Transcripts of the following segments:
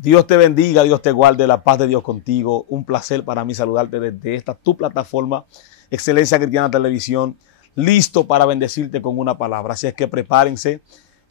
Dios te bendiga, Dios te guarde, la paz de Dios contigo. Un placer para mí saludarte desde esta tu plataforma, Excelencia Cristiana Televisión, listo para bendecirte con una palabra. Así es que prepárense.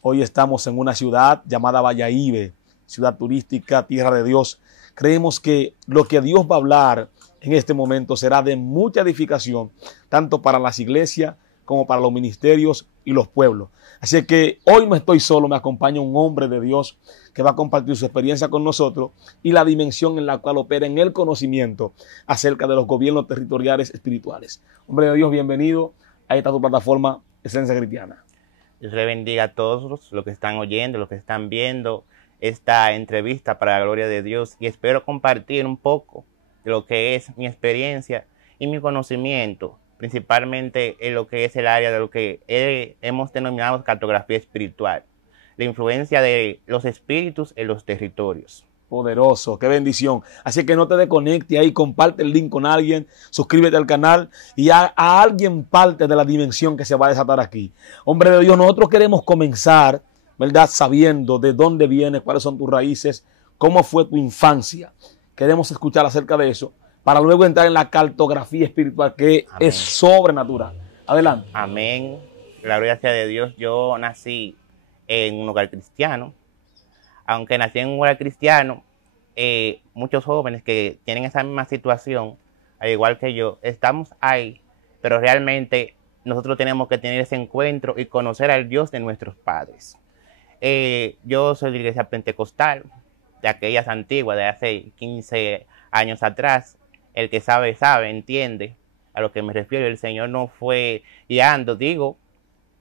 Hoy estamos en una ciudad llamada Valladolid, ciudad turística, tierra de Dios. Creemos que lo que Dios va a hablar en este momento será de mucha edificación, tanto para las iglesias como para los ministerios y los pueblos. Así que hoy no estoy solo, me acompaña un hombre de Dios que va a compartir su experiencia con nosotros y la dimensión en la cual opera en el conocimiento acerca de los gobiernos territoriales espirituales. Hombre de Dios, bienvenido a esta tu plataforma Excelencia Cristiana. Dios le bendiga a todos los que están oyendo, los que están viendo esta entrevista para la gloria de Dios, y espero compartir un poco de lo que es mi experiencia y mi conocimiento, principalmente en lo que es el área de lo que hemos denominado cartografía espiritual, la influencia de los espíritus en los territorios. Poderoso, qué bendición. Así que no te desconectes ahí, comparte el link con alguien, suscríbete al canal y a alguien parte de la dimensión que se va a desatar aquí. Hombre de Dios, nosotros queremos comenzar, ¿verdad? Sabiendo de dónde vienes, cuáles son tus raíces, cómo fue tu infancia. Queremos escuchar acerca de eso para luego entrar en la cartografía espiritual que Amén. Es sobrenatural. Adelante. Amén. La gloria sea de Dios. Yo nací en un hogar cristiano. Aunque nací en un hogar cristiano, muchos jóvenes que tienen esa misma situación, al igual que yo, estamos ahí, pero realmente nosotros tenemos que tener ese encuentro y conocer al Dios de nuestros padres. Yo soy de la iglesia pentecostal, de aquellas antiguas, de hace 15 años atrás. El que sabe, sabe, entiende a lo que me refiero. El Señor no fue guiando, digo,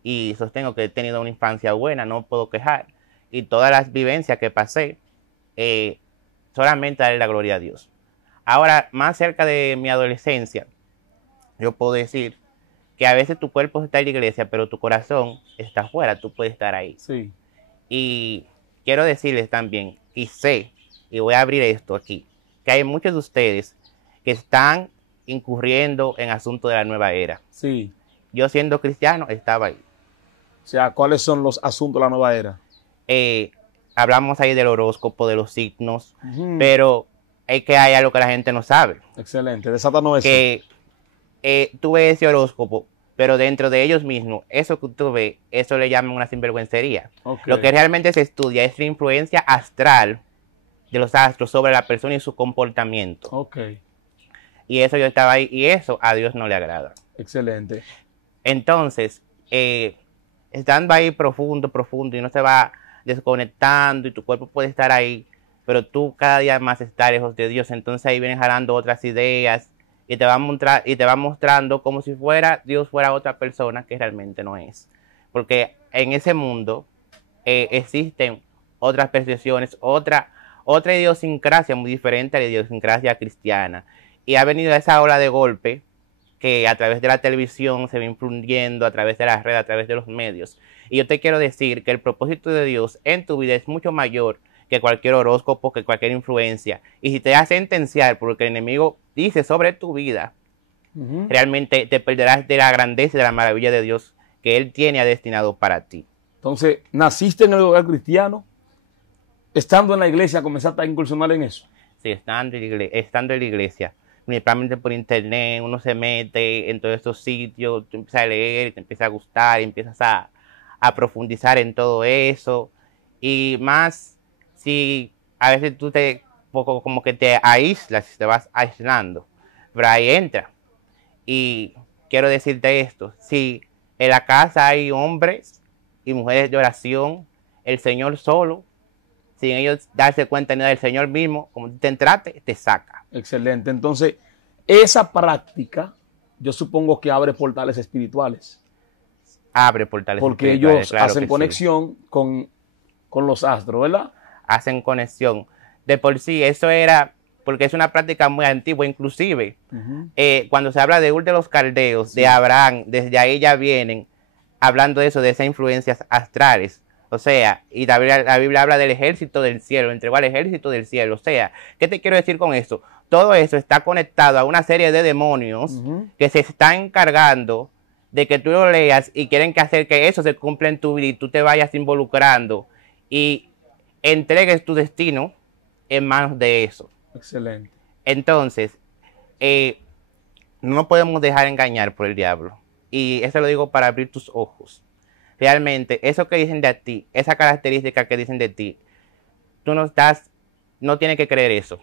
y sostengo que he tenido una infancia buena, no puedo quejar. Y todas las vivencias que pasé, solamente darle la gloria a Dios. Ahora, más cerca de mi adolescencia, yo puedo decir que a veces tu cuerpo está en la iglesia, pero tu corazón está afuera, tú puedes estar ahí. Sí. Y quiero decirles también, y sé, y voy a abrir esto aquí, que hay muchos de ustedes que están incurriendo en asuntos de la nueva era. Sí. Yo, siendo cristiano, estaba ahí. O sea, ¿cuáles son los asuntos de la nueva era? Hablamos ahí del horóscopo, de los signos, pero es que hay algo que la gente no sabe. Excelente, desátanos eso. Que tú ves ese horóscopo, pero dentro de ellos mismos, eso que tú ves, eso le llaman una sinvergüencería. Okay. Lo que realmente se estudia es la influencia astral de los astros sobre la persona y su comportamiento. Okay. Y eso yo estaba ahí, y eso a Dios no le agrada. Excelente. Entonces, estando ahí profundo, y uno se va desconectando y tu cuerpo puede estar ahí, pero tú cada día más estás lejos de Dios. Entonces ahí vienes jalando otras ideas y te va mostrando como si Dios fuera otra persona que realmente no es. Porque en ese mundo existen otras percepciones, otra idiosincrasia muy diferente a la idiosincrasia cristiana. Y ha venido esa ola de golpe que a través de la televisión se va infundiendo, a través de las redes, a través de los medios. Y yo te quiero decir que el propósito de Dios en tu vida es mucho mayor que cualquier horóscopo, que cualquier influencia. Y si te das sentenciar por lo que el enemigo dice sobre tu vida, realmente te perderás de la grandeza y de la maravilla de Dios que Él tiene destinado para ti. Entonces, ¿naciste en el hogar cristiano? Estando en la iglesia, ¿comenzaste a incursionar en eso? Sí, estando en la iglesia. Principalmente por internet, uno se mete en todos estos sitios, tú empiezas a leer, te empieza a gustar, empiezas a profundizar en todo eso. Y más si a veces tú como que te aíslas, te vas aislando, pero ahí entra. Y quiero decirte esto, si en la casa hay hombres y mujeres de oración, el Señor solo, sin ellos darse cuenta ni del Señor mismo, como tú te entraste, te saca. Excelente. Entonces, esa práctica, yo supongo que abre portales espirituales. Abre portales porque espirituales. ellos Claro hacen conexión sí. con los astros, ¿verdad? Hacen conexión. De por sí, eso era, porque es una práctica muy antigua, inclusive, cuando se habla de Ur de los Caldeos, sí, de Abraham, desde ahí ya vienen hablando de eso, de esas influencias astrales. O sea, y la Biblia habla del ejército del cielo, entregó al ejército del cielo. O sea, ¿qué te quiero decir con esto? Todo eso está conectado a una serie de demonios que se están encargando de que tú lo leas y quieren hacer que eso se cumpla en tu vida y tú te vayas involucrando y entregues tu destino en manos de eso. Excelente. Entonces, no nos podemos dejar engañar por el diablo. Y eso lo digo para abrir tus ojos. Realmente, eso que dicen de ti, esa característica que dicen de ti, tú no tienes que creer eso.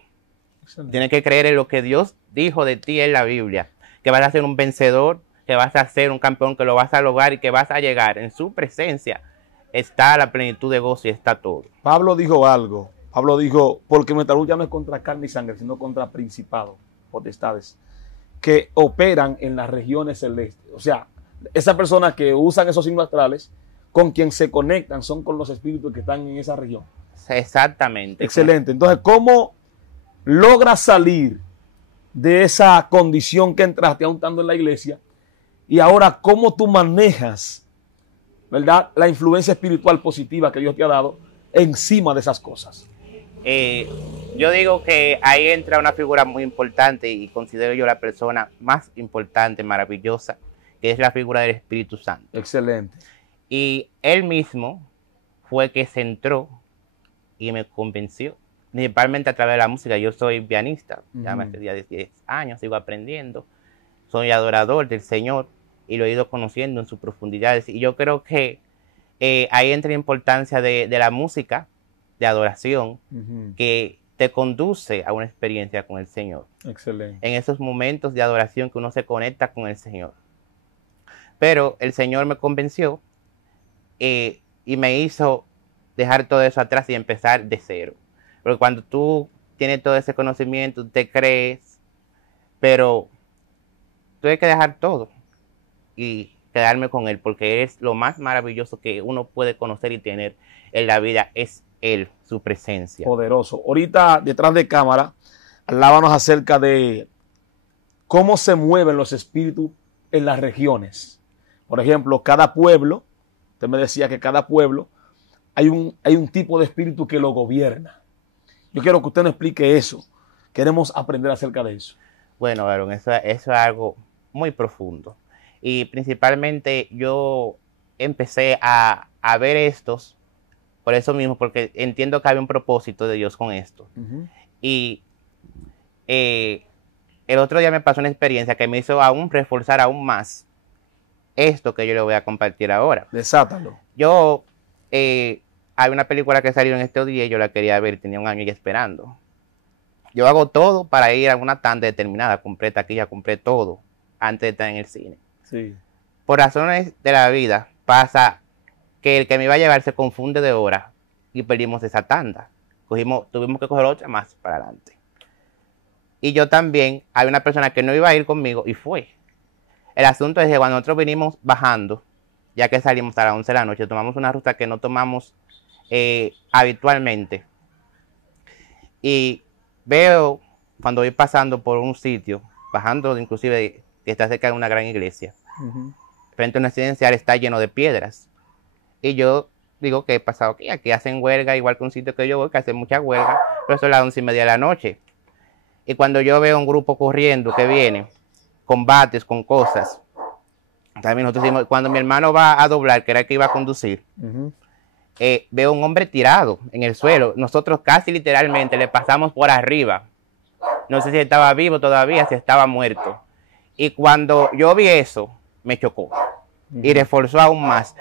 Excelente. Tienes que creer en lo que Dios dijo de ti en la Biblia, que vas a ser un vencedor, que vas a ser un campeón, que lo vas a lograr y que vas a llegar. En su presencia está la plenitud de gozo y está todo. Pablo dijo algo. Pablo dijo, porque nuestra lucha no es contra carne y sangre, sino contra principados, potestades, que operan en las regiones celestes. O sea, esas personas que usan esos signos astrales, con quien se conectan son con los espíritus que están en esa región. Exactamente. Excelente. Entonces, ¿cómo logras salir de esa condición que entraste aún estando en la iglesia? Y ahora, ¿cómo tú manejas, verdad, la influencia espiritual positiva que Dios te ha dado encima de esas cosas? Yo digo que ahí entra una figura muy importante y considero yo la persona más importante, maravillosa, que es la figura del Espíritu Santo. Excelente. Y él mismo fue que se entró y me convenció, principalmente a través de la música. Yo soy pianista, ya me hace 10 años, sigo aprendiendo, soy adorador del Señor y lo he ido conociendo en sus profundidades. Y yo creo que ahí entra la importancia de la música, de adoración, que te conduce a una experiencia con el Señor. Excelente. En esos momentos de adoración que uno se conecta con el Señor. Pero el Señor me convenció y me hizo dejar todo eso atrás y empezar de cero. Porque cuando tú tienes todo ese conocimiento, te crees, pero tú hay que dejar todo y quedarme con Él, porque es lo más maravilloso que uno puede conocer y tener en la vida, es Él, su presencia. Poderoso. Ahorita, detrás de cámara, hablábamos acerca de cómo se mueven los espíritus en las regiones. Por ejemplo, cada pueblo, usted me decía que cada pueblo hay un tipo de espíritu que lo gobierna. Yo quiero que usted nos explique eso. Queremos aprender acerca de eso. Bueno, Aaron, eso es algo muy profundo. Y principalmente yo empecé a ver estos por eso mismo, porque entiendo que había un propósito de Dios con esto. Y el otro día me pasó una experiencia que me hizo reforzar aún más esto que yo le voy a compartir ahora. Desátalo. Hay una película que salió en estos días y yo la quería ver, tenía un año ya esperando. Yo hago todo para ir a una tanda determinada, compré taquilla, compré todo antes de estar en el cine. Sí. Por razones de la vida pasa que el que me iba a llevar se confunde de hora y perdimos esa tanda. Tuvimos que coger otra más para adelante. Y yo también, hay una persona que no iba a ir conmigo y fue. El asunto es que cuando nosotros venimos bajando, ya que salimos a las 11 de la noche, tomamos una ruta que no tomamos habitualmente. Y veo, cuando voy pasando por un sitio, bajando inclusive que está cerca de una gran iglesia, frente a un residencial está lleno de piedras. Y yo digo, ¿qué ha pasado aquí? Aquí hacen huelga, igual que un sitio que yo voy, que hace mucha huelga, pero eso es las 11:30 de la noche. Y cuando yo veo un grupo corriendo que viene, con bates, con cosas, también nosotros decimos, cuando mi hermano va a doblar, que era el que iba a conducir, veo un hombre tirado en el suelo. Nosotros casi literalmente le pasamos por arriba. No sé si estaba vivo todavía, si estaba muerto. Y cuando yo vi eso, me chocó. Y reforzó aún más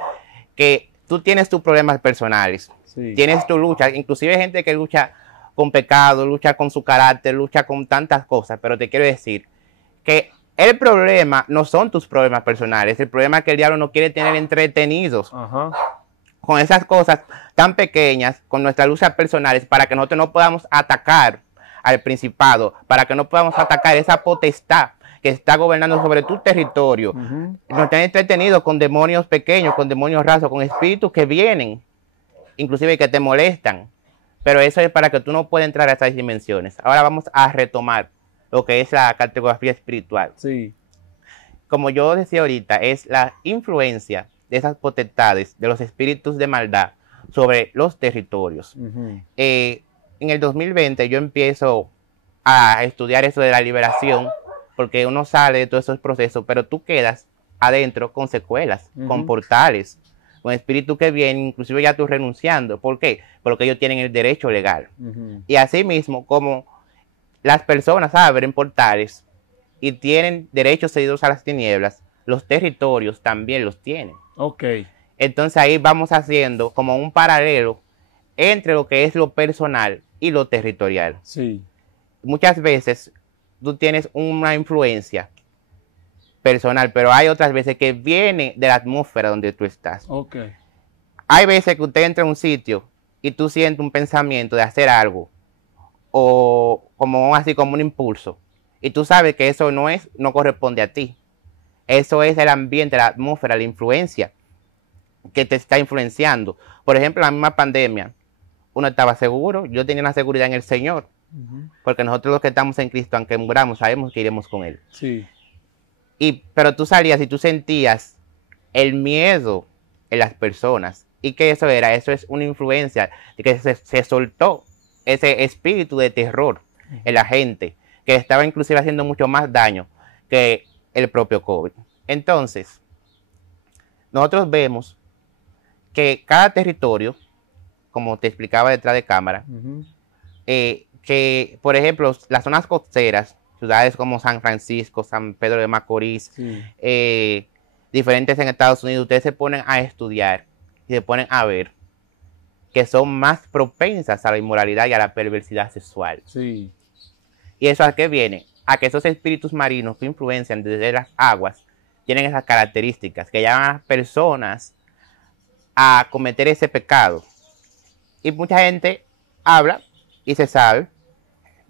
que tú tienes tus problemas personales, tienes tu lucha, inclusive hay gente que lucha con pecado, lucha con su carácter, lucha con tantas cosas, pero te quiero decir que el problema no son tus problemas personales, el problema es que el diablo no quiere tener entretenidos con esas cosas tan pequeñas, con nuestras luchas personales, para que nosotros no podamos atacar al principado, para que no podamos atacar esa potestad que está gobernando sobre tu territorio. Nos tienen entretenidos con demonios pequeños, con demonios rasos, con espíritus que vienen, inclusive que te molestan. Pero eso es para que tú no puedas entrar a esas dimensiones. Ahora vamos a retomar lo que es la cartografía espiritual. Sí. Como yo decía ahorita, es la influencia de esas potestades, de los espíritus de maldad sobre los territorios. En el 2020 yo empiezo a estudiar eso de la liberación, porque uno sale de todos esos procesos, pero tú quedas adentro con secuelas, con portales, un espíritu que viene, inclusive ya tú renunciando. ¿Por qué? Porque ellos tienen el derecho legal. Y así mismo, como las personas abren portales y tienen derechos cedidos a las tinieblas, los territorios también los tienen. Ok. Entonces ahí vamos haciendo como un paralelo entre lo que es lo personal y lo territorial. Sí. Muchas veces tú tienes una influencia personal, pero hay otras veces que viene de la atmósfera donde tú estás. Ok. Hay veces que usted entra a un sitio y tú sientes un pensamiento de hacer algo, o como así como un impulso, y tú sabes que eso no corresponde a ti. Eso es el ambiente, la atmósfera, la influencia que te está influenciando. Por ejemplo, la misma pandemia, uno estaba seguro, yo tenía una seguridad en el Señor, porque nosotros los que estamos en Cristo, aunque muramos, sabemos que iremos con Él. Sí. Pero tú salías y tú sentías el miedo en las personas. ¿Y qué eso era? Eso es una influencia de que se soltó ese espíritu de terror en la gente, que estaba inclusive haciendo mucho más daño que el propio COVID. Entonces, nosotros vemos que cada territorio, como te explicaba detrás de cámara, que, por ejemplo, las zonas costeras, ciudades como San Francisco, San Pedro de Macorís, diferentes en Estados Unidos, ustedes se ponen a estudiar y se ponen a ver que son más propensas a la inmoralidad y a la perversidad sexual. Sí. ¿Y eso a qué viene? A que esos espíritus marinos que influencian desde las aguas tienen esas características que llaman a las personas a cometer ese pecado. Y mucha gente habla y se sabe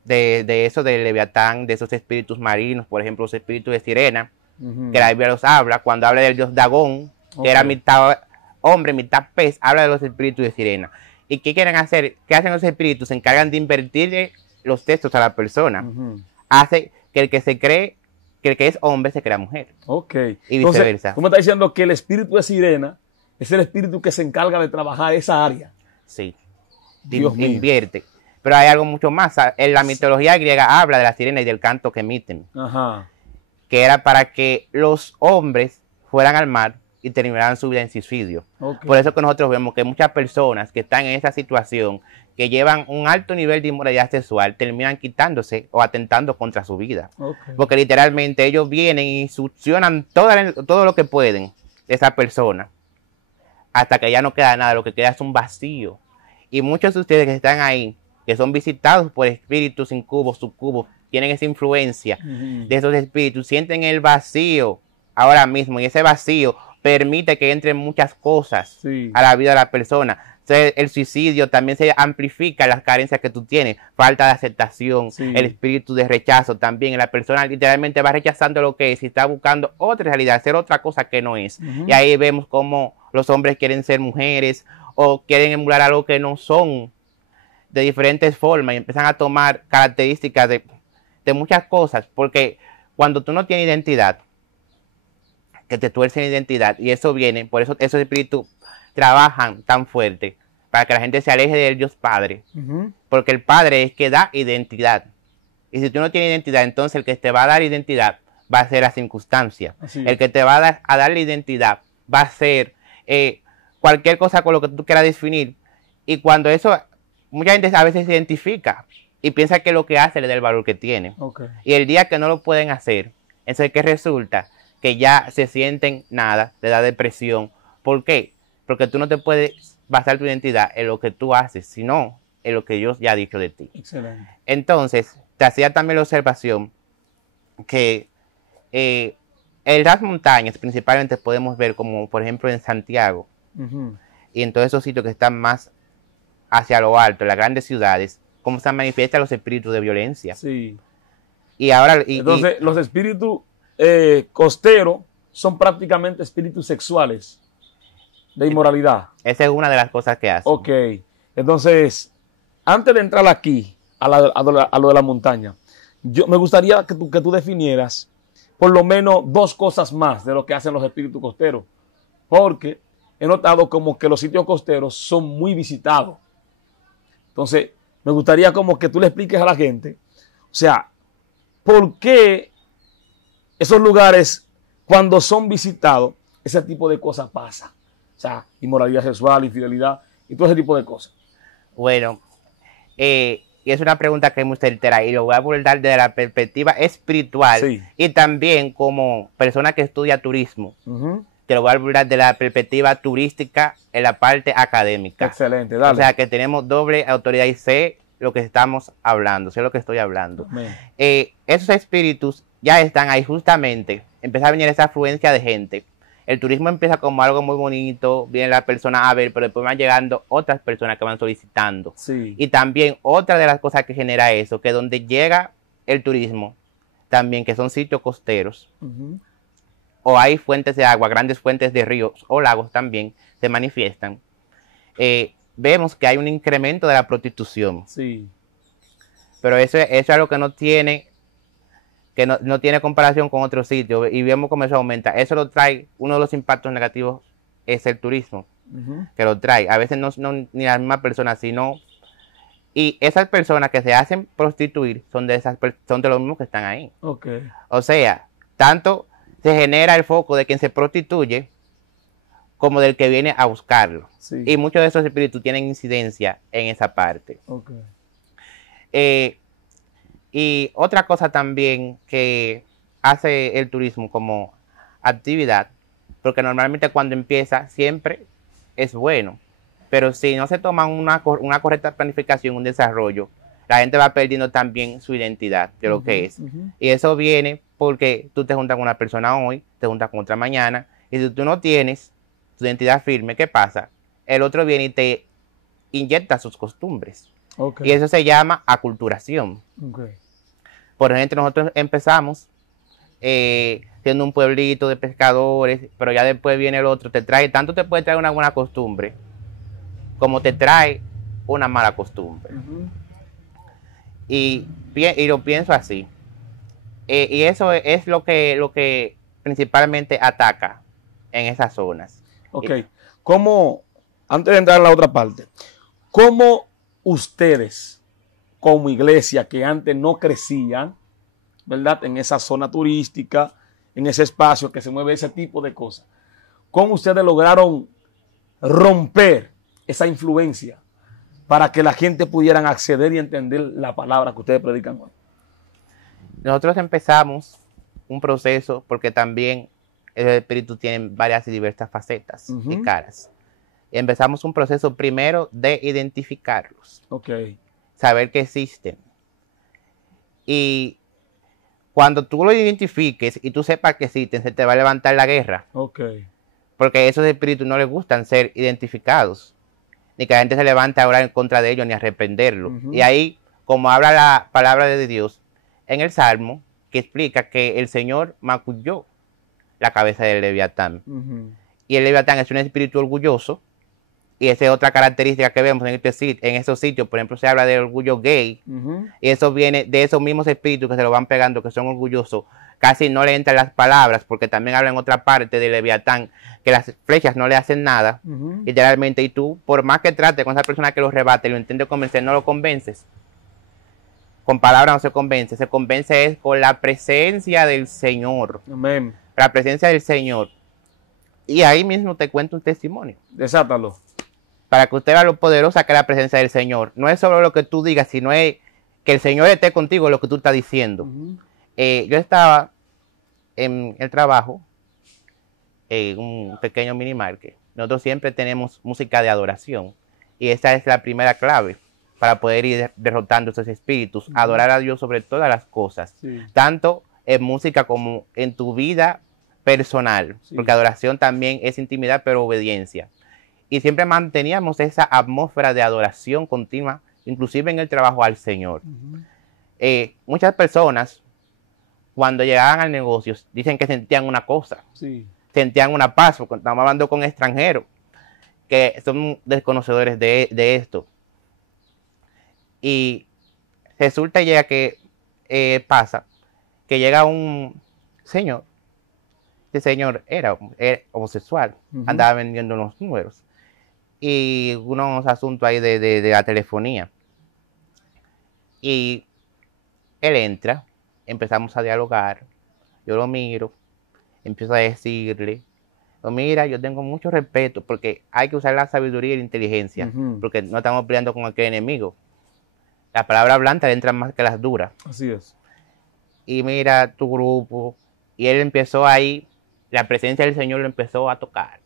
de eso del Leviatán, de esos espíritus marinos, por ejemplo, los espíritus de sirena, que la Biblia los habla, cuando habla del dios Dagón, que era mitad hombre, mitad pez, habla de los espíritus de sirena. ¿Y qué quieren hacer? ¿Qué hacen los espíritus? Se encargan de invertirle los textos a la persona. Hace que el que se cree, que el que es hombre se crea mujer. Ok. Y viceversa. Entonces, tú me estás diciendo que el espíritu de sirena es el espíritu que se encarga de trabajar esa área. Sí. Dios mío. Invierte. Pero hay algo mucho más. En la mitología griega habla de la sirena y del canto que emiten. Ajá. Que era para que los hombres fueran al mar y terminaran su vida en suicidio. Okay. Por eso que nosotros vemos que muchas personas que están en esa situación, que llevan un alto nivel de inmoralidad sexual, terminan quitándose o atentando contra su vida. Okay. Porque literalmente ellos vienen y succionan todo lo que pueden de esa persona, hasta que ya no queda nada, lo que queda es un vacío. Y muchos de ustedes que están ahí, que son visitados por espíritus incubos, sucubos, tienen esa influencia de esos espíritus, sienten el vacío ahora mismo, y ese vacío permite que entren muchas cosas a la vida de la persona. Entonces, el suicidio también se amplifica las carencias que tú tienes, falta de aceptación, el espíritu de rechazo también. La persona literalmente va rechazando lo que es y está buscando otra realidad, hacer otra cosa que no es. Y ahí vemos cómo los hombres quieren ser mujeres o quieren emular algo que no son, de diferentes formas, y empiezan a tomar características de muchas cosas, porque cuando tú no tienes identidad, que te tuercen identidad, y eso viene, por eso esos espíritus trabajan tan fuerte, para que la gente se aleje del Dios Padre, porque el Padre es que da identidad, y si tú no tienes identidad, entonces el que te va a dar identidad va a ser la circunstancia, el que te va a dar la identidad va a ser cualquier cosa con lo que tú quieras definir, y cuando eso, mucha gente a veces se identifica, y piensa que lo que hace le da el valor que tiene, y el día que no lo pueden hacer, eso es que resulta que ya se sienten nada, le da depresión. ¿Por qué? Porque tú no te puedes basar tu identidad en lo que tú haces, sino en lo que Dios ya ha dicho de ti. Excelente. Entonces, te hacía también la observación que en las montañas principalmente podemos ver, como por ejemplo en Santiago, y en todos esos sitios que están más hacia lo alto, en las grandes ciudades, cómo se manifiestan los espíritus de violencia. Sí. Y ahora, entonces, los espíritus costeros son prácticamente espíritus sexuales de inmoralidad. Esa es una de las cosas que hacen. Ok. Entonces, antes de entrar aquí a lo de la montaña, me gustaría que tú definieras por lo menos dos cosas más de lo que hacen los espíritus costeros. Porque he notado como que los sitios costeros son muy visitados. Entonces, me gustaría como que tú le expliques a la gente, o sea, ¿por qué esos lugares, cuando son visitados, ese tipo de cosas pasa? O sea, inmoralidad sexual, infidelidad y todo ese tipo de cosas. Bueno, y es una pregunta que es muy certera y lo voy a abordar desde la perspectiva espiritual Sí. y también como persona que estudia turismo. Te lo voy a abordar de la perspectiva turística en la parte académica. Excelente, dale. O sea que tenemos doble autoridad y sé lo que estamos hablando, sé lo que estoy hablando. Esos espíritus ya están ahí justamente, empieza a venir esa afluencia de gente. El turismo empieza como algo muy bonito, viene la persona a ver, pero después van llegando otras personas que van solicitando. Sí. Y también otra de las cosas que genera eso, que donde llega el turismo, también que son sitios costeros, o hay fuentes de agua, grandes fuentes de ríos o lagos también se manifiestan, vemos que hay un incremento de la prostitución. Sí. Pero eso es algo que no tiene comparación con otros sitios y vemos cómo eso aumenta. Eso lo trae, uno de los impactos negativos es el turismo, que lo trae. A veces no ni la misma persona, sino... Y esas personas que se hacen prostituir son de los mismos que están ahí. Okay. O sea, tanto se genera el foco de quien se prostituye como del que viene a buscarlo. Sí. Y muchos de esos espíritus tienen incidencia en esa parte. Okay. Y otra cosa también que hace el turismo como actividad, porque normalmente cuando empieza siempre es bueno, pero si no se toma una correcta planificación, un desarrollo, la gente va perdiendo también su identidad de lo que es. Y eso viene porque tú te juntas con una persona hoy, te juntas con otra mañana, y si tú no tienes tu identidad firme, ¿qué pasa? El otro viene y te inyecta sus costumbres. Okay. Y eso se llama aculturación. Okay. Por ejemplo, nosotros empezamos siendo un pueblito de pescadores, pero ya después viene el otro, tanto te puede traer una buena costumbre, como te trae una mala costumbre. Y lo pienso así. Y eso es lo que principalmente ataca en esas zonas. Ok. ¿Cómo, antes de entrar a la otra parte, cómo ustedes, como iglesia que antes no crecían, ¿verdad? En esa zona turística, en ese espacio que se mueve ese tipo de cosas, cómo ustedes lograron romper esa influencia para que la gente pudieran acceder y entender la palabra que ustedes predican hoy? Nosotros empezamos un proceso porque también el espíritu tiene varias y diversas facetas y caras. Y empezamos un proceso primero de identificarlos. Okay. Saber que existen. Y cuando tú lo identifiques y tú sepas que existen, se te va a levantar la guerra. Okay. Porque a esos espíritus no les gustan ser identificados. Ni que la gente se levante a orar en contra de ellos ni a reprenderlo. Y ahí, como habla la palabra de Dios en el Salmo, que explica que el Señor maculló la cabeza del Leviatán. Y el Leviatán es un espíritu orgulloso. Y esa es otra característica que vemos en esos sitios. Por ejemplo, se habla del orgullo gay. Y eso viene de esos mismos espíritus que se lo van pegando, que son orgullosos. Casi no le entran las palabras, porque también habla en otra parte del Leviatán, que las flechas no le hacen nada, literalmente. Y tú, por más que trate con esa persona que lo rebate, lo intente convencer, no lo convences. Con palabras no se convence es con la presencia del Señor. Amén. La presencia del Señor. Y ahí mismo te cuento un testimonio. Desátalo. Para que usted vea lo poderosa que es la presencia del Señor. No es solo lo que tú digas, sino es que el Señor esté contigo lo que tú estás diciendo. Yo estaba en el trabajo, en un pequeño mini market. Nosotros siempre tenemos música de adoración. Y esa es la primera clave para poder ir derrotando esos espíritus. Adorar a Dios sobre todas las cosas. Tanto en música como en tu vida personal. Porque adoración también es intimidad, pero obediencia. Y siempre manteníamos esa atmósfera de adoración continua, inclusive en el trabajo al Señor. Muchas personas, cuando llegaban al negocio, dicen que sentían una cosa. Sentían una paz, porque estamos hablando con extranjeros que son desconocedores de esto. Y resulta ya que pasa que llega un señor. Este señor era homosexual, andaba vendiendo unos números y unos asuntos ahí de la telefonía. Y él entra, empezamos a dialogar, yo lo miro, empiezo a decirle Pues mira, yo tengo mucho respeto porque hay que usar la sabiduría y la inteligencia, porque no estamos peleando con aquel enemigo. La palabra blanda le entra más que las duras. Así es. Y mira tu grupo. Y él empezó ahí, la presencia del Señor lo empezó a tocar.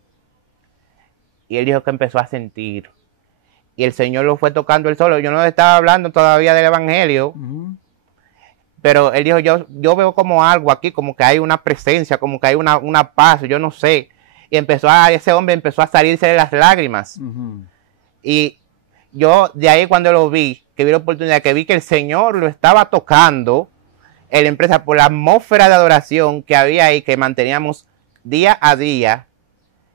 Y él dijo que empezó a sentir. Y el Señor lo fue tocando él solo. Yo no estaba hablando todavía del Evangelio. Pero él dijo, yo veo como algo aquí, como que hay una presencia, como que hay una paz, yo no sé. Y ese hombre empezó a salirse de las lágrimas. Y yo de ahí cuando lo vi, que vi la oportunidad, que vi que el Señor lo estaba tocando en la empresa por la atmósfera de adoración que había ahí, que manteníamos día a día,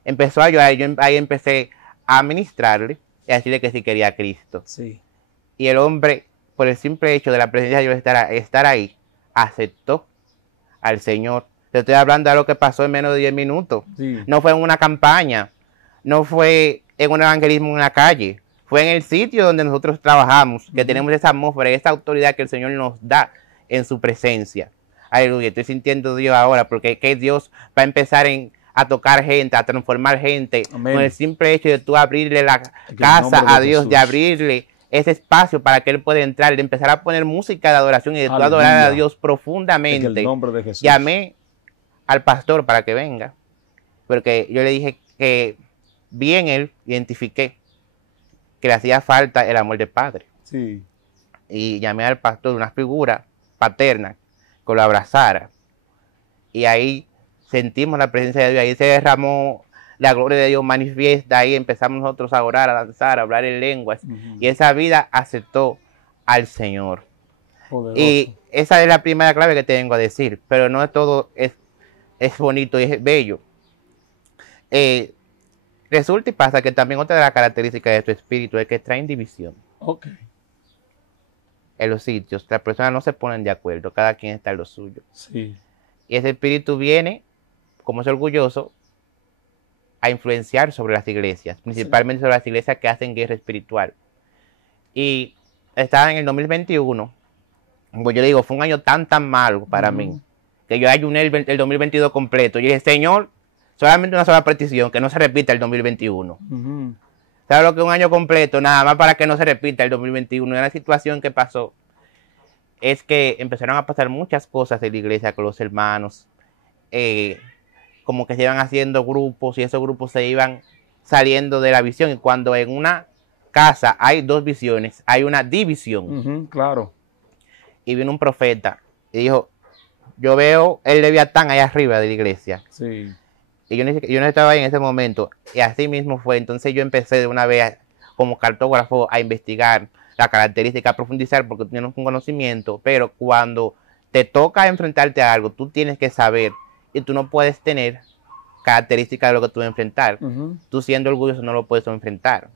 empezó a llorar. Yo ahí empecé a ministrarle y a decirle que sí quería a Cristo. Sí. Y el hombre, por el simple hecho de la presencia de Dios estar ahí, aceptó al Señor. Te estoy hablando de lo que pasó en menos de 10 minutos. Sí. No fue en una campaña, no fue en un evangelismo en una calle, fue en el sitio donde nosotros trabajamos, que tenemos esa atmósfera, esa autoridad que el Señor nos da en su presencia. Aleluya, estoy sintiendo Dios ahora, porque que Dios va a empezar a tocar gente, a transformar gente. Amén. Con el simple hecho de tú abrirle la casa a Dios, de abrirle ese espacio para que Él pueda entrar, de empezar a poner música de adoración y de tú adorar a Dios profundamente. En el nombre de Jesús. Llamé al pastor para que venga, porque yo le dije que bien él identifiqué que le hacía falta el amor del Padre. Sí. Y llamé al pastor, una figura paterna, que lo abrazara. Y ahí sentimos la presencia de Dios, ahí se derramó la gloria de Dios manifiesta, ahí empezamos nosotros a orar, a danzar, a hablar en lenguas, y esa vida aceptó al Señor. Poderoso. Y esa es la primera clave que te vengo a decir, pero no todo es bonito y es bello. Resulta y pasa que también otra de las características de tu espíritu es que traen división. Ok. En los sitios, las personas no se ponen de acuerdo, cada quien está en lo suyo. Sí. Y ese espíritu viene, como es orgulloso, a influenciar sobre las iglesias, principalmente sobre las iglesias que hacen guerra espiritual. Y estaba en el 2021, pues yo le digo, fue un año tan malo para mí, que yo ayuné el 2022 completo. Y dije, Señor, solamente una sola petición, que no se repita el 2021. ¿Sabes lo que es un año completo? Nada más para que no se repita el 2021. Y una situación que pasó es que empezaron a pasar muchas cosas en la iglesia con los hermanos, como que se iban haciendo grupos y esos grupos se iban saliendo de la visión. Y cuando en una casa hay dos visiones, hay una división. Claro. Y vino un profeta y dijo, yo veo el Leviatán allá arriba de la iglesia. Sí. Y yo no estaba ahí en ese momento. Y así mismo fue. Entonces yo empecé de una vez como cartógrafo a investigar la característica, a profundizar, porque tú tienes un conocimiento. Pero cuando te toca enfrentarte a algo, tú tienes que saber. Y tú no puedes tener características de lo que tú vas a enfrentar. Tú siendo orgulloso no lo puedes enfrentar.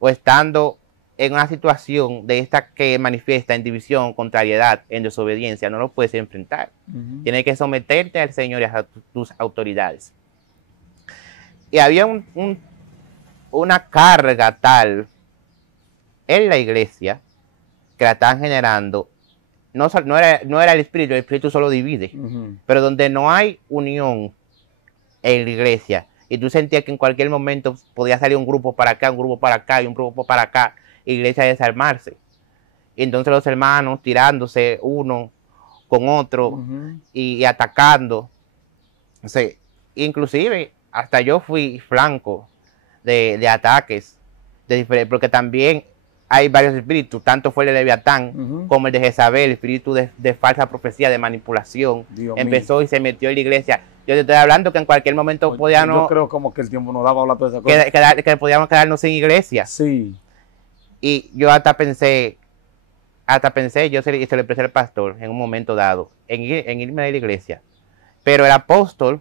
O estando en una situación de esta que manifiesta en división, contrariedad, en desobediencia, no lo puedes enfrentar. Tienes que someterte al Señor y a tus autoridades. Y había una carga tal en la iglesia que la estaban generando. No era el espíritu solo divide. Pero donde no hay unión en la iglesia, y tú sentías que en cualquier momento podía salir un grupo para acá, un grupo para acá y un grupo para acá, iglesia desarmarse. Y entonces los hermanos tirándose uno con otro y atacando. O sea, inclusive hasta yo fui flanco de ataques, porque también hay varios espíritus, tanto fue el de Leviatán como el de Jezabel, el espíritu de falsa profecía, de manipulación. Dios empezó mío. Y se metió en la iglesia. Yo te estoy hablando que en cualquier momento podíamos... Yo creo como que el tiempo nos daba a hablar toda esa cosa. Que podíamos quedarnos sin iglesia. Sí. Y yo hasta pensé, yo se lo expresé al pastor en un momento dado, en irme de la iglesia. Pero el apóstol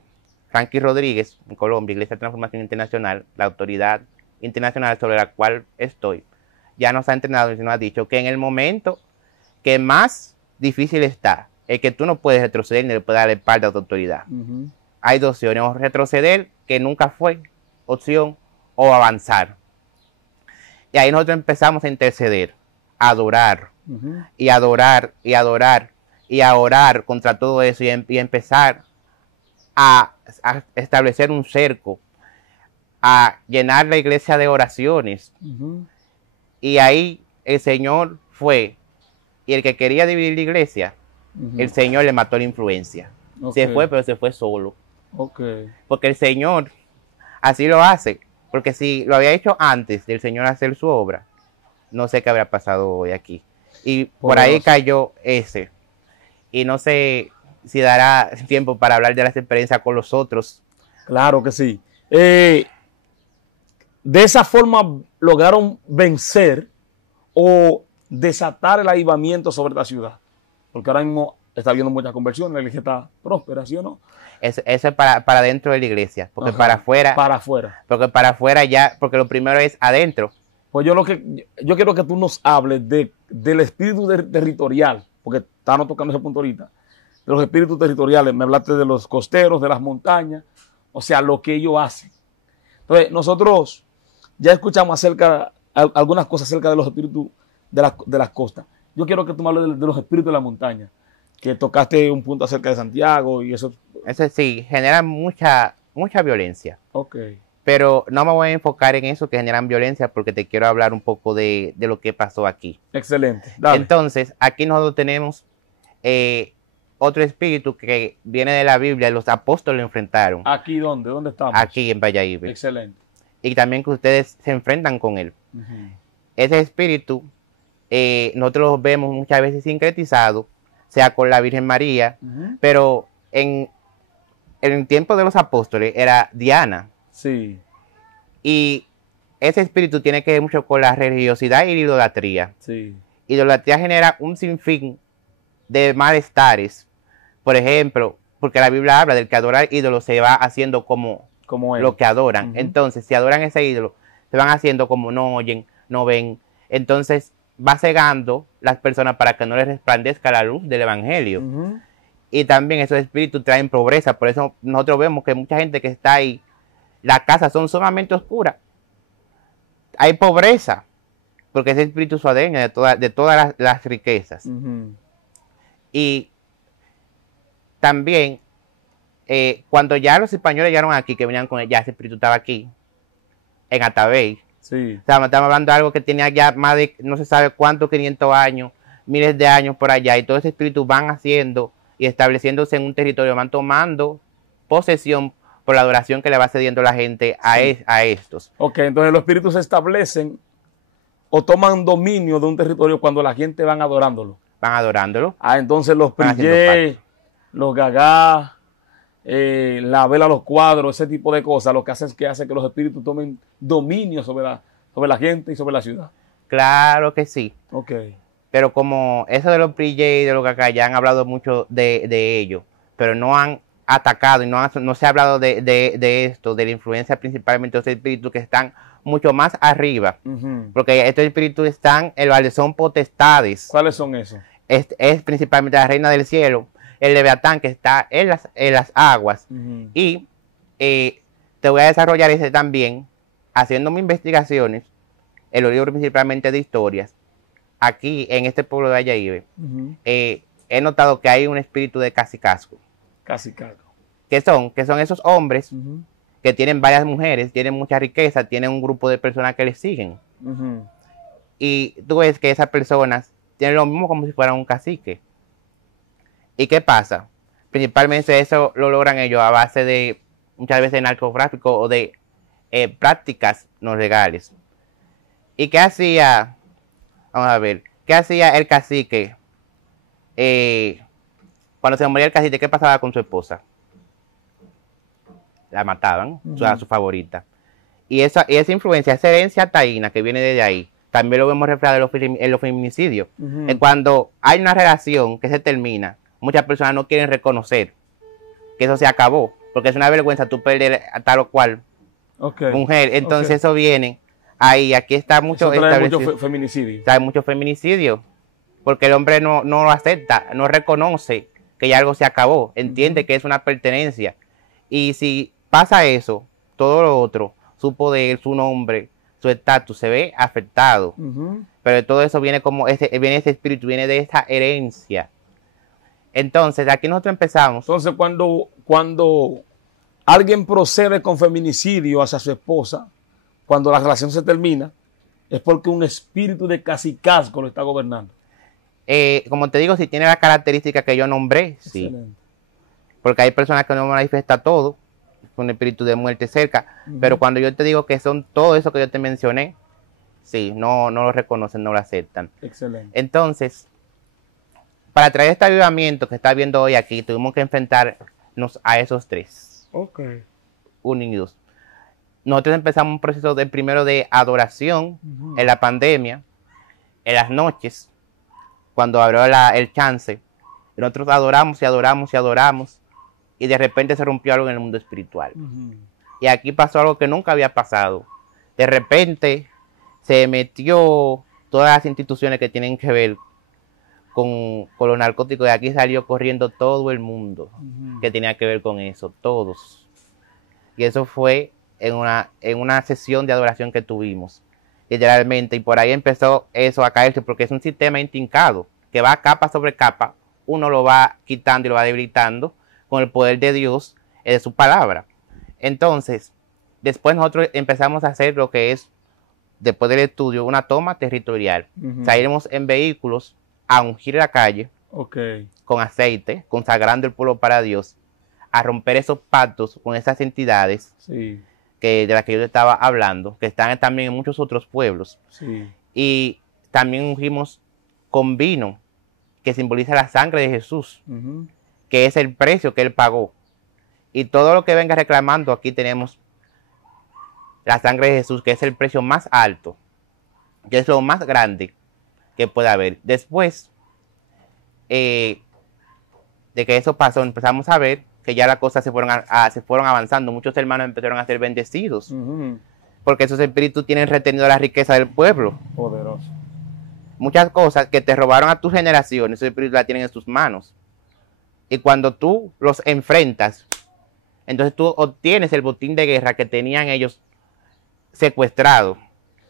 Frankie Rodríguez, en Colombia, Iglesia de Transformación Internacional, la autoridad internacional sobre la cual estoy, ya nos ha entrenado y nos ha dicho que en el momento que más difícil está, es que tú no puedes retroceder ni le puedes dar la espalda a tu autoridad. Hay dos opciones, o retroceder, que nunca fue opción, o avanzar. Y ahí nosotros empezamos a interceder, a adorar, y adorar, y adorar, y a orar contra todo eso, y empezar a a establecer un cerco, a llenar la iglesia de oraciones. Y ahí el Señor fue, y el que quería dividir la iglesia, el Señor le mató la influencia. Se fue, pero se fue solo. Porque el Señor así lo hace. Porque si lo había hecho antes del Señor hacer su obra, no sé qué habría pasado hoy aquí. Y por ahí cayó ese. Y no sé si dará tiempo para hablar de las experiencias con los otros. Claro que sí. De esa forma lograron vencer o desatar el avivamiento sobre la ciudad. Porque ahora mismo está habiendo mucha conversión, la iglesia está próspera, ¿sí o no? Eso es para dentro de la iglesia, porque para afuera. Para afuera. Porque para afuera ya, porque lo primero es adentro. Pues yo quiero que tú nos hables del espíritu territorial, porque estábamos tocando ese punto ahorita, de los espíritus territoriales. Me hablaste de los costeros, de las montañas, o sea, lo que ellos hacen. Entonces, nosotros ya escuchamos algunas cosas acerca de los espíritus de las costas. Yo quiero que tú me hables de los espíritus de la montaña, que tocaste un punto acerca de Santiago y eso. Eso sí, genera mucha violencia. Ok. Pero no me voy a enfocar en eso que generan violencia porque te quiero hablar un poco de lo que pasó aquí. Excelente. Dale. Entonces, aquí nosotros tenemos otro espíritu que viene de la Biblia, los apóstoles enfrentaron. ¿Aquí dónde? ¿Dónde estamos? Aquí en Valladolid. Excelente. Y también que ustedes se enfrentan con él. Ese espíritu, nosotros lo vemos muchas veces sincretizado, sea con la Virgen María, pero en el tiempo de los apóstoles era Diana. Sí. Y ese espíritu tiene que ver mucho con la religiosidad y la idolatría. Sí. Idolatría genera un sinfín de malestares. Por ejemplo, porque la Biblia habla del que adora ídolos se va haciendo como lo que adoran. Entonces, si adoran ese ídolo, se van haciendo como no oyen, no ven. Entonces, va cegando las personas para que no les resplandezca la luz del evangelio. Y también esos espíritus traen pobreza. Por eso nosotros vemos que mucha gente que está ahí, las casas son sumamente oscuras. Hay pobreza, porque ese espíritu se adueña de todas las riquezas. Y también, cuando ya los españoles llegaron aquí, que venían con ya ese espíritu estaba aquí, en Atabey. Sí. O sea, estamos hablando de algo que tenía ya más de, no se sabe cuántos, 500 años, miles de años por allá. Y todo ese espíritu van haciendo y estableciéndose en un territorio, van tomando posesión por la adoración que le va cediendo la gente a estos. Ok, entonces los espíritus se establecen o toman dominio de un territorio cuando la gente van adorándolo. Van adorándolo. Entonces los prillés, los gagá, la vela, los cuadros, ese tipo de cosas, lo que hace es que los espíritus tomen dominio sobre la gente y sobre la ciudad. Claro que sí. Ok. Pero como eso de los prillés y de los gagá ya han hablado mucho de ello, pero no han atacado y no se ha hablado de esto, de la influencia principalmente de los espíritus que están mucho más arriba, porque estos espíritus están, son potestades. ¿Cuáles son esos? Es principalmente la reina del cielo, el leviatán que está en las aguas, y te voy a desarrollar ese también, haciendo mis investigaciones, en los libros principalmente de historias, aquí en este pueblo de Valladolid, he notado que hay un espíritu de cacicazgo. Cacicazgo. Que son esos hombres que tienen varias mujeres, tienen mucha riqueza, tienen un grupo de personas que les siguen. Y tú ves que esas personas tienen lo mismo como si fueran un cacique. ¿Y qué pasa? Principalmente eso lo logran ellos a base de, muchas veces, narcotráfico o de prácticas no legales. ¿Y qué hacía? Vamos a ver. ¿Qué hacía el cacique? Cuando se moría el cacique, ¿qué pasaba con su esposa? La mataban, a su favorita. Y esa influencia, esa herencia taína que viene desde ahí, también lo vemos reflejado en los feminicidios. Cuando hay una relación que se termina, muchas personas no quieren reconocer que eso se acabó, porque es una vergüenza tú perder a tal o cual mujer. Entonces eso viene ahí, aquí está mucho feminicidio. Hay mucho feminicidio, porque el hombre no lo acepta, no reconoce que ya algo se acabó, entiende que es una pertenencia. Y si pasa eso, todo lo otro, su poder, su nombre, su estatus se ve afectado. Pero de todo eso viene viene ese espíritu, viene de esa herencia. Entonces, aquí nosotros empezamos. Entonces, cuando alguien procede con feminicidio hacia su esposa cuando la relación se termina, es porque un espíritu de cacicazgo lo está gobernando. Como te digo, si tiene la característica que yo nombré, sí. Excelente. Porque hay personas que no manifiestan todo, con espíritu de muerte cerca, pero cuando yo te digo que son todo eso que yo te mencioné, sí, no lo reconocen, no lo aceptan. Excelente. Entonces, para traer este avivamiento que está viendo hoy aquí, tuvimos que enfrentarnos a esos tres. Ok. Unidos. Nosotros empezamos un proceso primero de adoración en la pandemia, en las noches, cuando abrió el chance. Nosotros adoramos y adoramos y adoramos, y de repente se rompió algo en el mundo espiritual. Y aquí pasó algo que nunca había pasado. De repente se metió todas las instituciones que tienen que ver con los narcóticos, y aquí salió corriendo todo el mundo que tenía que ver con eso, todos. Y eso fue en una sesión de adoración que tuvimos, literalmente, y por ahí empezó eso a caerse, porque es un sistema intrincado, que va capa sobre capa, uno lo va quitando y lo va debilitando con el poder de Dios, de su palabra. Entonces, después nosotros empezamos a hacer lo que es, después del estudio, una toma territorial. Salimos en vehículos a ungir la calle con aceite, consagrando el pueblo para Dios, a romper esos pactos con esas entidades de las que yo te estaba hablando, que están también en muchos otros pueblos. Y también ungimos con vino, que simboliza la sangre de Jesús, que es el precio que Él pagó. Y todo lo que venga reclamando, aquí tenemos la sangre de Jesús, que es el precio más alto, que es lo más grande que puede haber. Después de que eso pasó, empezamos a ver que ya las cosas se fueron avanzando. Muchos hermanos empezaron a ser bendecidos, porque esos espíritus tienen retenido la riqueza del pueblo. Poderoso. Muchas cosas que te robaron a tu generación, esos espíritus la tienen en sus manos. Y cuando tú los enfrentas, entonces tú obtienes el botín de guerra que tenían ellos secuestrado.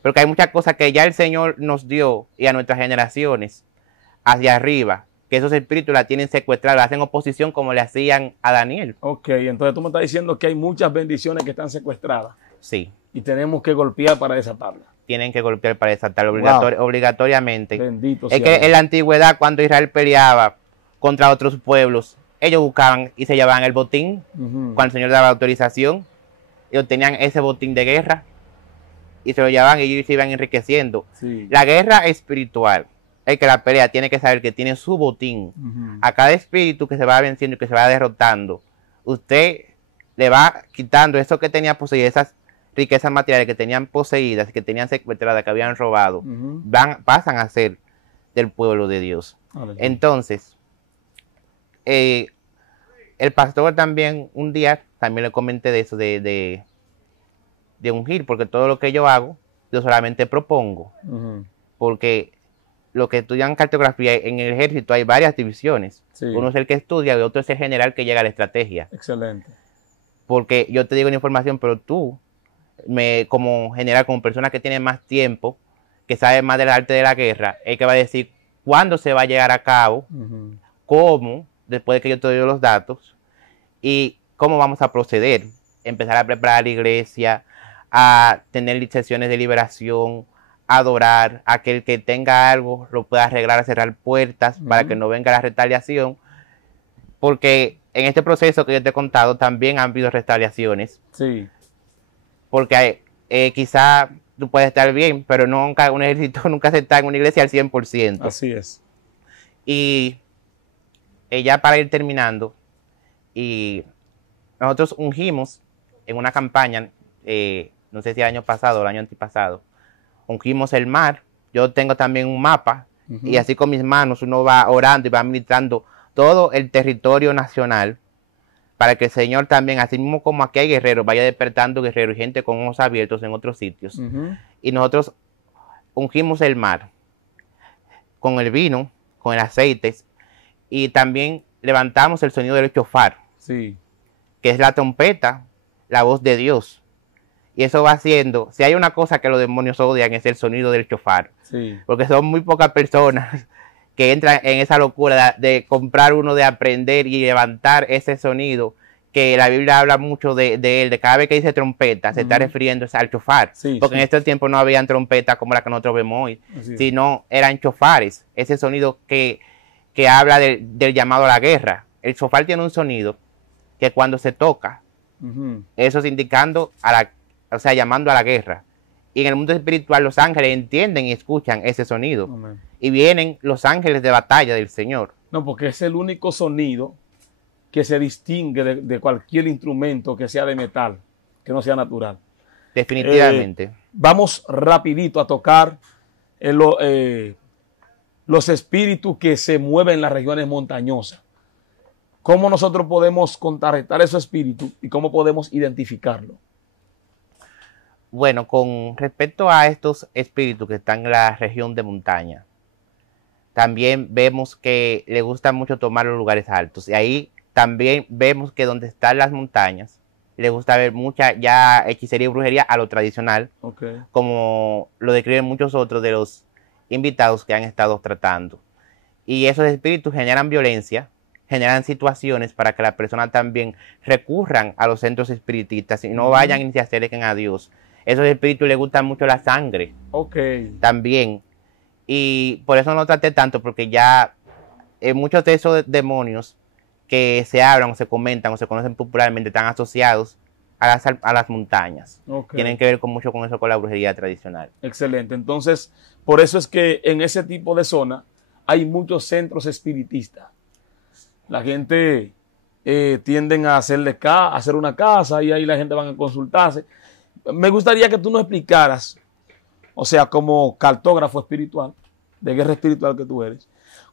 Porque hay muchas cosas que ya el Señor nos dio, y a nuestras generaciones hacia arriba, que esos espíritus la tienen secuestrada, hacen oposición como le hacían a Daniel. Ok, entonces tú me estás diciendo que hay muchas bendiciones que están secuestradas. Sí. Y tenemos que golpear para desatarlas. Tienen que golpear para desatar obligatoriamente. Bendito sea. Es que en la antigüedad, cuando Israel peleaba contra otros pueblos, ellos buscaban y se llevaban el botín. Cuando el Señor daba autorización, ellos tenían ese botín de guerra y se lo llevaban y ellos se iban enriqueciendo. La guerra espiritual, el que la pelea tiene que saber que tiene su botín. A cada espíritu que se va venciendo y que se va derrotando, usted le va quitando eso que tenía poseído, esas riquezas materiales que tenían poseídas, que tenían secuestradas, que habían robado, pasan a ser del pueblo de Dios. Entonces, el pastor también, un día, también le comenté de eso, de ungir, porque todo lo que yo hago, yo solamente propongo. Porque lo que estudian cartografía, en el ejército hay varias divisiones. Uno es el que estudia y otro es el general que llega a la estrategia. Excelente. Porque yo te digo la información, pero tú, como general, como persona que tiene más tiempo, que sabe más del arte de la guerra, es que va a decir cuándo se va a llegar a cabo, cómo, después de que yo te doy los datos, y cómo vamos a proceder. Empezar a preparar la iglesia, a tener sesiones de liberación, a adorar, a que el que tenga algo lo pueda arreglar, a cerrar puertas para que no venga la retaliación, porque en este proceso que yo te he contado también han habido retaliaciones. Porque quizá tú puedes estar bien, pero nunca un ejército nunca se está en una iglesia al 100%. Así es. Y ya para ir terminando, y nosotros ungimos en una campaña, no sé si el año pasado o el año antepasado, ungimos el mar. Yo tengo también un mapa, y así con mis manos uno va orando y va ministrando todo el territorio nacional, para que el Señor también, así mismo como aquí hay guerreros, vaya despertando guerreros y gente con ojos abiertos en otros sitios. Y nosotros ungimos el mar con el vino, con el aceite, y también levantamos el sonido del shofar, que es la trompeta, la voz de Dios. Y eso va haciendo, si hay una cosa que los demonios odian, es el sonido del shofar, porque son muy pocas personas que entran en esa locura de comprar uno, de aprender y levantar ese sonido que la Biblia habla mucho de él, de cada vez que dice trompeta, se está refiriendo al chofar, porque en este tiempo no habían trompetas como la que nosotros vemos hoy, sino eran chofares, ese sonido que habla del llamado a la guerra. El chofar tiene un sonido que cuando se toca, eso es indicando, o sea, llamando a la guerra. Y en el mundo espiritual los ángeles entienden y escuchan ese sonido. Y vienen los ángeles de batalla del Señor. No, porque es el único sonido que se distingue de cualquier instrumento que sea de metal, que no sea natural. Definitivamente. Vamos rapidito a tocar los espíritus que se mueven en las regiones montañosas. ¿Cómo nosotros podemos contrarrestar esos espíritus y cómo podemos identificarlo? Bueno, con respecto a estos espíritus que están en la región de montaña, también vemos que le gusta mucho tomar los lugares altos. Y ahí también vemos que donde están las montañas, le gusta ver mucha ya hechicería y brujería a lo tradicional, como lo describen muchos otros de los invitados que han estado tratando. Y esos espíritus generan violencia, generan situaciones para que las personas también recurran a los centros espiritistas y no vayan y se acerquen a Dios. Esos espíritus les gusta mucho la sangre. También. Y por eso no traté tanto, porque ya muchos de esos demonios que se hablan o se comentan o se conocen popularmente están asociados a las montañas. Tienen que ver mucho con eso, con la brujería tradicional. Excelente. Entonces, por eso es que en ese tipo de zona hay muchos centros espiritistas. La gente tienden a hacer una casa y ahí la gente va a consultarse. Me gustaría que tú nos explicaras, o sea, como cartógrafo espiritual, de guerra espiritual que tú eres,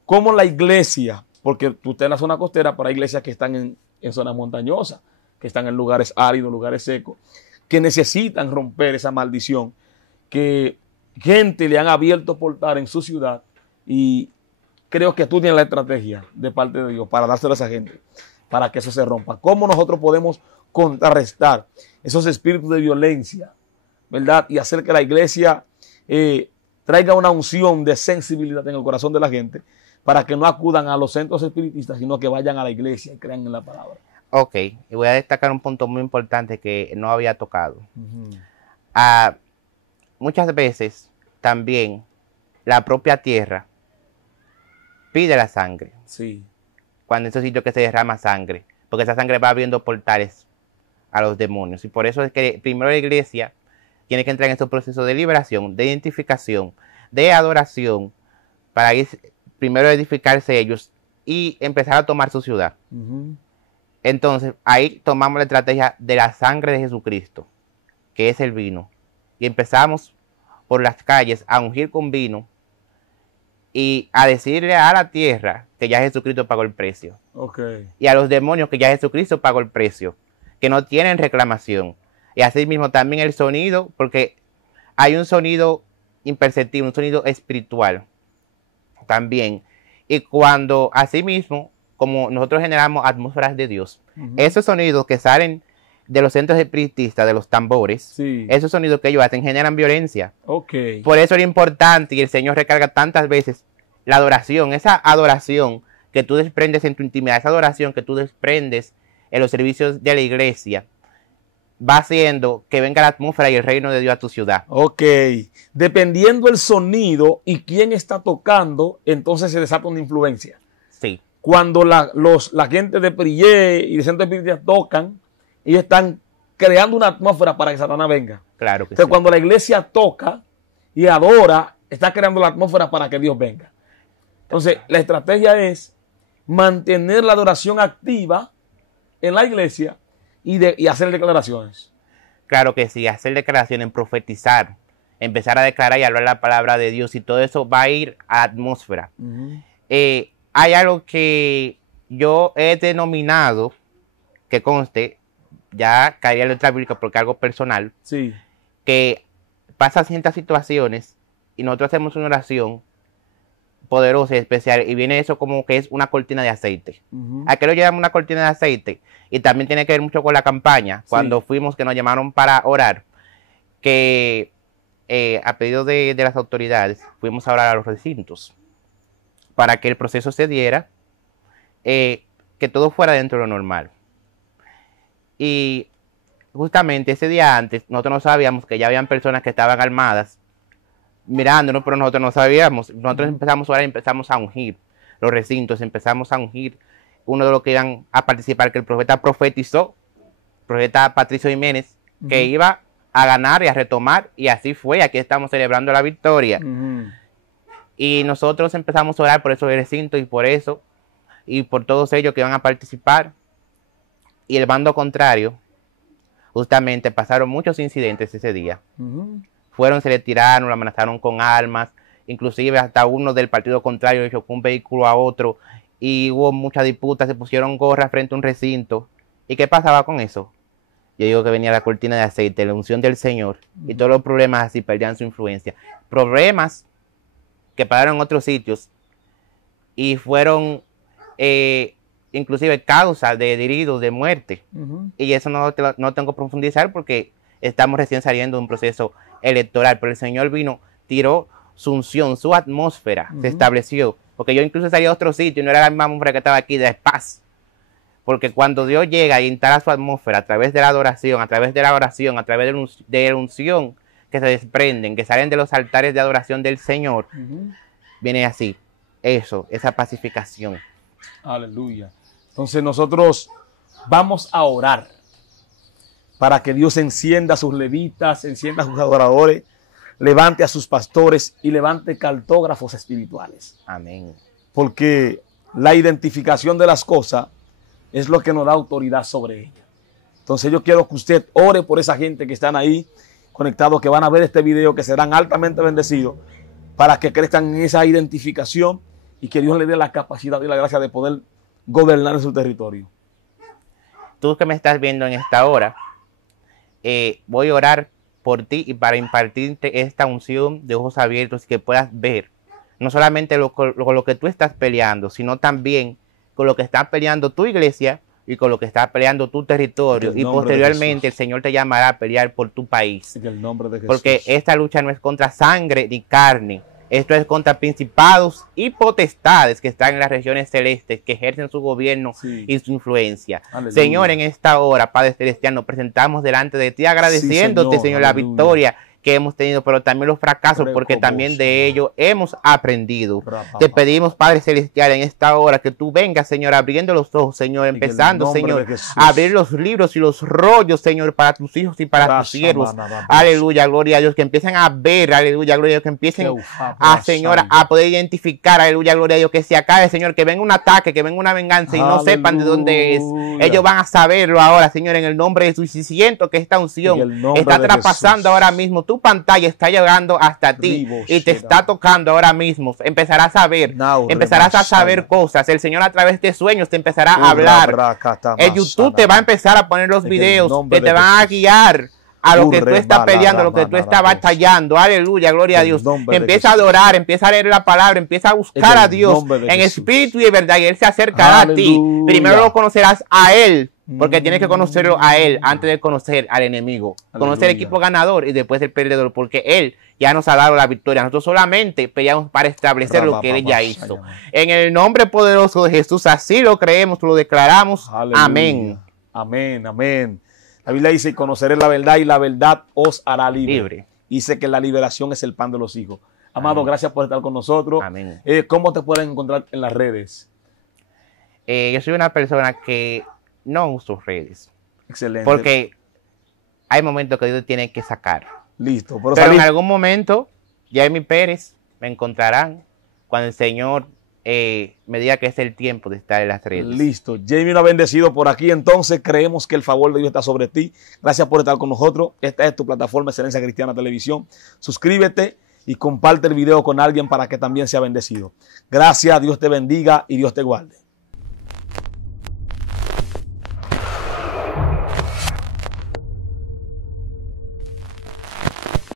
cómo la iglesia, porque tú estás en la zona costera, pero hay iglesias que están en zonas montañosas, que están en lugares áridos, lugares secos, que necesitan romper esa maldición, que gente le han abierto portal en su ciudad, y creo que tú tienes la estrategia de parte de Dios para dárselo a esa gente, para que eso se rompa. ¿Cómo nosotros podemos contrarrestar esos espíritus de violencia, verdad? Y hacer que la iglesia traiga una unción de sensibilidad en el corazón de la gente para que no acudan a los centros espiritistas, sino que vayan a la iglesia y crean en la palabra. Ok, y voy a destacar un punto muy importante que no había tocado. Muchas veces también la propia tierra pide la sangre. Cuando en esos sitios que se derrama sangre, porque esa sangre va abriendo portales a los demonios. Y por eso es que primero la iglesia tiene que entrar en estos procesos de liberación, de identificación, de adoración, para ir primero a edificarse ellos y empezar a tomar su ciudad. Entonces, ahí tomamos la estrategia de la sangre de Jesucristo, que es el vino. Y empezamos por las calles a ungir con vino y a decirle a la tierra que ya Jesucristo pagó el precio. Y a los demonios que ya Jesucristo pagó el precio, que no tienen reclamación. Y así mismo también el sonido, porque hay un sonido imperceptible, un sonido espiritual también. Y cuando así mismo, como nosotros generamos atmósferas de Dios, esos sonidos que salen de los centros espiritistas, de los tambores, esos sonidos que ellos hacen generan violencia. Por eso es importante, y el Señor recarga tantas veces la adoración, esa adoración que tú desprendes en tu intimidad, esa adoración que tú desprendes en los servicios de la iglesia, va haciendo que venga la atmósfera y el reino de Dios a tu ciudad. Dependiendo el sonido y quién está tocando, entonces se desata una influencia. Cuando la gente de Prillé y de Centro Espírita tocan, ellos están creando una atmósfera para que Satanás venga. Entonces, cuando la iglesia toca y adora, está creando la atmósfera para que Dios venga. Entonces, la estrategia es mantener la adoración activa en la iglesia y hacer declaraciones. Claro que sí, hacer declaraciones, profetizar, empezar a declarar y hablar la palabra de Dios, y todo eso va a ir a la atmósfera. Hay algo que yo he denominado, que conste, ya caería en letra bíblica porque es algo personal, que pasa ciertas situaciones y nosotros hacemos una oración poderosa y especial, y viene eso como que es una cortina de aceite. ¿A qué lo llamamos una cortina de aceite? Y también tiene que ver mucho con la campaña, cuando fuimos, que nos llamaron para orar, que a pedido de las autoridades fuimos a orar a los recintos para que el proceso se diera, que todo fuera dentro de lo normal. Y justamente ese día antes, nosotros no sabíamos que ya habían personas que estaban armadas mirándonos, pero nosotros no sabíamos. Nosotros empezamos a orar y empezamos a ungir los recintos, empezamos a ungir uno de los que iban a participar, que el profeta profetizó, el profeta Patricio Jiménez, que iba a ganar y a retomar, y así fue. Aquí estamos celebrando la victoria. Y nosotros empezamos a orar por esos recintos y por eso, y por todos ellos que iban a participar. Y el bando contrario, justamente pasaron muchos incidentes ese día. Fueron, se le tiraron, lo amenazaron con armas, inclusive hasta uno del partido contrario chocó un vehículo a otro y hubo mucha disputa, se pusieron gorras frente a un recinto. ¿Y qué pasaba con eso? Yo digo que venía la cortina de aceite, la unción del Señor, y todos los problemas así perdían su influencia. Problemas que pararon en otros sitios y fueron inclusive causas de heridos, de muerte. Y eso no tengo que profundizar porque estamos recién saliendo de un proceso electoral, pero el Señor vino, tiró su unción, su atmósfera se estableció, porque yo incluso salí a otro sitio y no era la misma atmósfera que estaba aquí, de paz, porque cuando Dios llega y instala su atmósfera a través de la adoración, a través de la oración, a través de la unción que se desprenden, que salen de los altares de adoración del Señor, viene así, eso, esa pacificación. Aleluya. Entonces nosotros vamos a orar para que Dios encienda a sus levitas, encienda a sus adoradores, levante a sus pastores y levante cartógrafos espirituales. Amén. Porque la identificación de las cosas es lo que nos da autoridad sobre ellas. Entonces yo quiero que usted ore por esa gente que están ahí conectados, que van a ver este video, que serán altamente bendecidos, para que crezcan en esa identificación y que Dios le dé la capacidad y la gracia de poder gobernar en su territorio. Tú que me estás viendo en esta hora, voy a orar por ti y para impartirte esta unción de ojos abiertos y que puedas ver no solamente con lo que tú estás peleando, sino también con lo que está peleando tu iglesia y con lo que está peleando tu territorio. Y posteriormente el Señor te llamará a pelear por tu país. En el nombre de Jesús. Porque esta lucha no es contra sangre ni carne. Esto es contra principados y potestades que están en las regiones celestes, que ejercen su gobierno y su influencia. Aleluya. Señor, en esta hora, Padre Celestial, nos presentamos delante de ti agradeciéndote, Señor, la victoria que hemos tenido, pero también los fracasos, porque también de ello hemos aprendido. Te pedimos, Padre Celestial, en esta hora que tú vengas, Señor, abriendo los ojos, Señor, empezando, Señor, a abrir los libros y los rollos, Señor, para tus hijos y para tus siervos. Aleluya, gloria a Dios, que empiecen a ver, aleluya, gloria a Dios, que empiecen a, Señor, a poder identificar, aleluya, gloria a Dios, que se acabe, Señor, que venga un ataque, que venga una venganza y no sepan de dónde es. Ellos van a saberlo ahora, Señor, en el nombre de Jesús. Y siento que esta unción está traspasando ahora mismo tu pantalla, está llegando hasta ti y te está tocando ahora mismo. Empezarás a ver, empezarás a saber cosas. El Señor a través de sueños te empezará a hablar. El YouTube te va a empezar a poner los videos que te van a guiar a lo que tú estás peleando, a lo que tú estás batallando. Aleluya, gloria a Dios. Empieza a adorar, empieza a leer la palabra, empieza a buscar a Dios en espíritu y en verdad, y Él se acercará a ti. Primero lo conocerás a Él, porque tienes que conocerlo a Él antes de conocer al enemigo. Conocer el equipo ganador y después el perdedor, porque Él ya nos ha dado la victoria. Nosotros solamente peleamos para establecer lo que Él ya hizo. En el nombre poderoso de Jesús, así lo creemos, lo declaramos. Aleluya. Amén. Amén, amén. La Biblia dice, y conoceréis la verdad y la verdad os hará libre. Dice que la liberación es el pan de los hijos. Amado, gracias por estar con nosotros. Amén. ¿Cómo te pueden encontrar en las redes? Yo soy una persona que no uso redes. Excelente. Porque hay momentos que Dios tiene que sacar. Listo. Pero en algún momento, Jamie Pérez me encontrarán cuando el Señor me diga que es el tiempo de estar en las redes. Listo. Jamie nos ha bendecido por aquí. Entonces creemos que el favor de Dios está sobre ti. Gracias por estar con nosotros. Esta es tu plataforma Excelencia Cristiana Televisión. Suscríbete y comparte el video con alguien para que también sea bendecido. Gracias. Dios te bendiga y Dios te guarde.